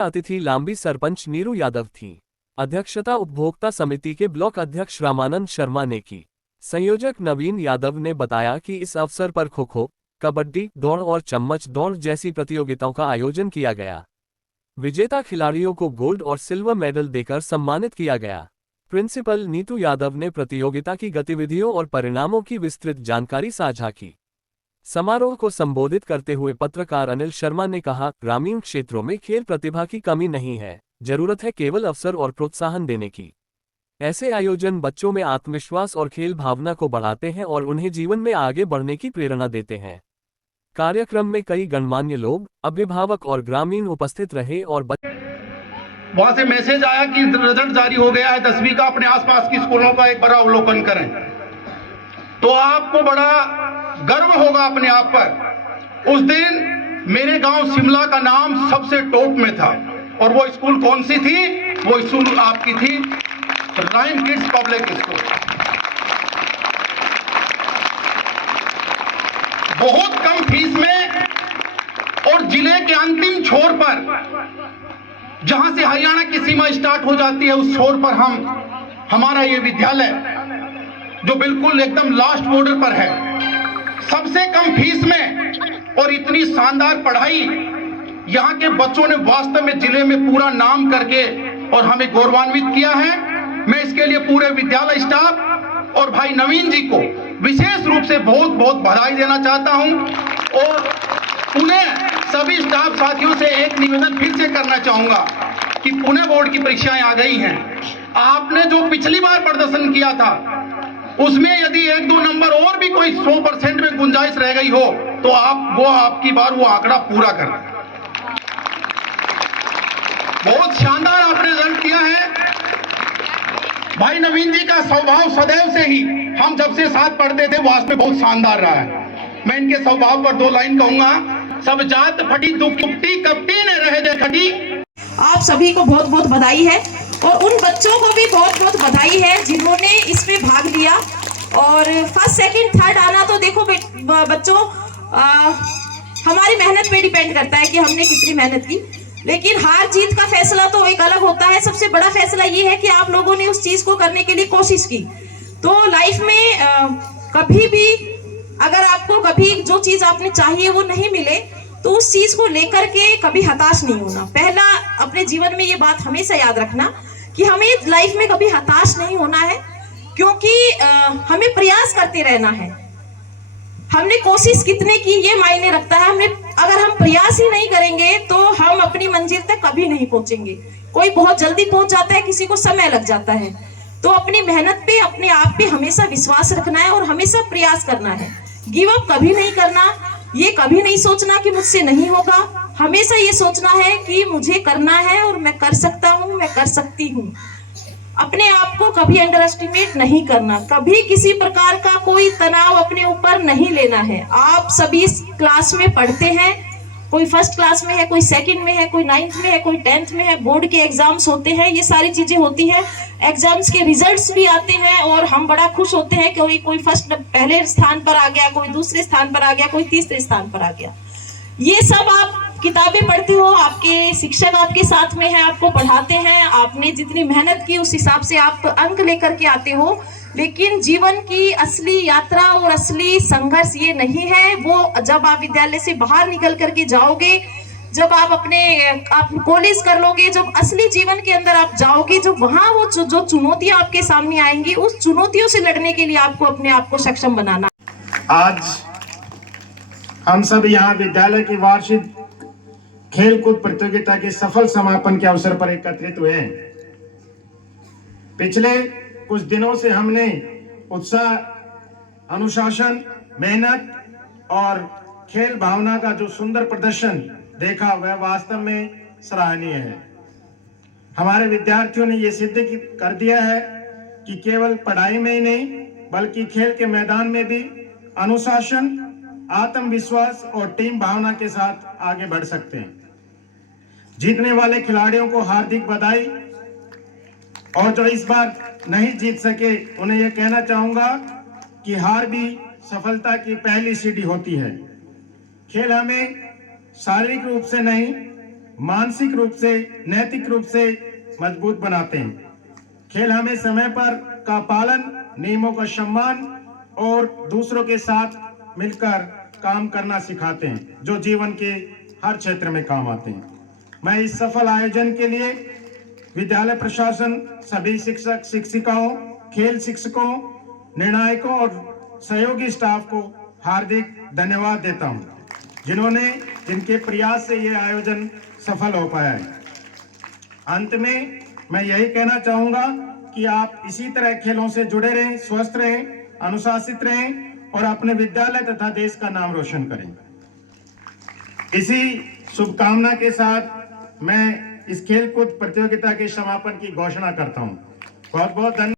अतिथि लांबी सरपंच नीरू यादव थी। अध्यक्षता उपभोक्ता समिति के ब्लॉक अध्यक्ष रामानंद शर्मा ने की। संयोजक नवीन यादव ने बताया कि इस अवसर पर खो-खो, कबड्डी, दौड़ और चम्मच दौड़ जैसी प्रतियोगिताओं का आयोजन किया गया। विजेता खिलाड़ियों को गोल्ड और सिल्वर मेडल देकर सम्मानित किया गया। प्रिंसिपल नीतू यादव ने प्रतियोगिता की गतिविधियों और परिणामों की विस्तृत जानकारी साझा की। समारोह को संबोधित करते हुए पत्रकार अनिल शर्मा ने कहा, ग्रामीण क्षेत्रों में खेल प्रतिभा की कमी नहीं है, जरूरत है केवल अवसर और प्रोत्साहन देने की। ऐसे आयोजन बच्चों में आत्मविश्वास और खेल भावना को बढ़ाते हैं और उन्हें जीवन में आगे बढ़ने की प्रेरणा देते हैं। कार्यक्रम में कई गणमान्य लोग, अभिभावक और ग्रामीण उपस्थित रहे और वहां से मैसेज आया कि रिजल्ट जारी हो गया है 10वीं का, अपने आसपास की स्कूलों का एक बड़ा अवलोकन करें। तो आपको बड़ा गर्व होगा अपने आप पर। उस दिन मेरे गांव शिमला का नाम सबसे टॉप में था, और वो स्कूल कौन सी थी? वो स्कूल आपकी थी राइन किड्स पब्लिक स्कूल। बहुत कम फीस में और जिले के अंतिम छोर पर, जहां से हरियाणा की सीमा स्टार्ट हो जाती है, उस छोर पर हमारा ये विद्यालय जो बिल्कुल एकदम लास्ट बॉर्डर पर है, सबसे कम फीस में और इतनी शानदार पढ़ाई, यहाँ के बच्चों ने वास्तव में जिले में पूरा नाम करके और हमें गौरवान्वित किया है। मैं इसके लिए पूरे विद्यालय स्टाफ और भाई नवीन जी को विशेष रूप से बहुत बहुत बधाई देना चाहता हूं। और पुनः सभी स्टाफ साथियों से एक निवेदन फिर से करना चाहूंगा कि पुणे बोर्ड की परीक्षाएं आ गई हैं। आपने जो पिछली बार प्रदर्शन किया था, उसमें यदि 1-2 नंबर और भी कोई 100% में गुंजाइश रह गई हो, तो आपकी बार वो आंकड़ा पूरा कर। बहुत शानदार आपने रिजल्ट किया है। भाई नवीन जी का स्वभाव सदैव से ही, हम जब से साथ पढ़ते थे, वास्तव में बहुत शानदार रहा है। मैं इनके स्वभाव पर 2 लाइन कहूंगा, सब जात फटी दुपटी कपटी ने रह दे खटी। आप सभी को बहुत बहुत बधाई है, और उन बच्चों को भी बहुत बहुत बधाई है जिन्होंने इसमें भाग लिया। और फर्स्ट सेकंड थर्ड आना तो देखो बच्चों, हमारी मेहनत पे डिपेंड करता है कि हमने कितनी मेहनत की, लेकिन हार जीत का फैसला तो एक अलग होता है। सबसे बड़ा फैसला ये है कि आप लोगों ने उस चीज को करने के लिए कोशिश की। तो लाइफ में कभी भी अगर आपको कभी जो चीज आपने चाहिए वो नहीं मिले, तो उस चीज को लेकर के कभी हताश नहीं होना। पहला, अपने जीवन में ये बात हमेशा याद रखना कि हमें लाइफ में कभी हताश नहीं होना है, क्योंकि हमें प्रयास करते रहना है। हमने कोशिश कितने की ये मायने रखता है। अगर हम प्रयास ही नहीं करेंगे तो हम अपनी मंजिल तक कभी नहीं पहुंचेंगे। कोई बहुत जल्दी पहुंच जाता है, किसी को समय लग जाता है। तो अपनी मेहनत पे, अपने आप पे हमेशा विश्वास रखना है और हमेशा प्रयास करना है। गिव अप कभी नहीं करना, ये कभी नहीं सोचना कि मुझसे नहीं होगा। हमेशा ये सोचना है कि मुझे करना है और मैं कर सकता हूँ, मैं कर सकती हूँ। अपने आप को कभी अंडर एस्टिमेट नहीं करना, कभी किसी प्रकार का कोई तनाव अपने ऊपर नहीं लेना है। आप सभी क्लास में पढ़ते हैं, कोई फर्स्ट क्लास में है, कोई सेकंड में है, कोई 9th में है, कोई 10th में है। बोर्ड के एग्जाम्स होते हैं, ये सारी चीजें होती हैं। एग्जाम्स के रिजल्ट्स भी आते हैं और हम बड़ा खुश होते हैं कि कोई फर्स्ट पहले स्थान पर आ गया, कोई दूसरे स्थान पर आ गया, कोई तीसरे स्थान पर आ गया। ये सब आप किताबें पढ़ते हो, आपके शिक्षक आपके साथ में है, आपको पढ़ाते हैं, आपने जितनी मेहनत की उस हिसाब से आप अंक लेकर के आते हो। लेकिन जीवन की असली यात्रा और असली संघर्ष ये नहीं है। वो जब आप विद्यालय से बाहर निकल करके जाओगे, जब आप कॉलेज कर लोगे, जब असली जीवन के अंदर आप जाओगे, जब वहाँ वो जो चुनौतियां आपके सामने आएंगी, उस चुनौतियों से लड़ने के लिए आपको अपने आप को सक्षम बनाना। आज हम सब यहाँ विद्यालय की वार्षिक खेलकूद प्रतियोगिता के सफल समापन के अवसर पर एकत्रित हुए हैं। पिछले कुछ दिनों से हमने उत्साह, अनुशासन, मेहनत और खेल भावना का जो सुंदर प्रदर्शन देखा, वह वास्तव में सराहनीय है। हमारे विद्यार्थियों ने ये सिद्ध कर दिया है कि केवल पढ़ाई में ही नहीं, बल्कि खेल के मैदान में भी अनुशासन, आत्मविश्वास और टीम भावना के साथ आगे बढ़ सकते हैं। जीतने वाले खिलाड़ियों को हार्दिक बधाई, और जो इस बार नहीं जीत सके उन्हें यह कहना चाहूंगा कि हार भी सफलता की पहली सीढ़ी होती है। खेल हमें शारीरिक रूप से नहीं मानसिक रूप से, नैतिक रूप से मजबूत बनाते हैं। खेल हमें समय पर का पालन, नियमों का सम्मान और दूसरों के साथ मिलकर काम करना सिखाते हैं, जो जीवन के हर क्षेत्र में काम आते हैं। मैं इस सफल आयोजन के लिए विद्यालय प्रशासन, सभी शिक्षक शिक्षिकाओं, खेल शिक्षकों, निर्णायकों और सहयोगी स्टाफ को हार्दिक धन्यवाद देता हूं, जिनके प्रयास से ये आयोजन सफल हो पाया है। अंत में मैं यही कहना चाहूंगा कि आप इसी तरह खेलों से जुड़े रहें, स्वस्थ रहें, अनुशासित रहें और अपने विद्यालय तथा देश का नाम रोशन करें। इसी शुभकामना के साथ मैं इस खेलकूद प्रतियोगिता के समापन की घोषणा करता हूं। बहुत बहुत धन्यवाद।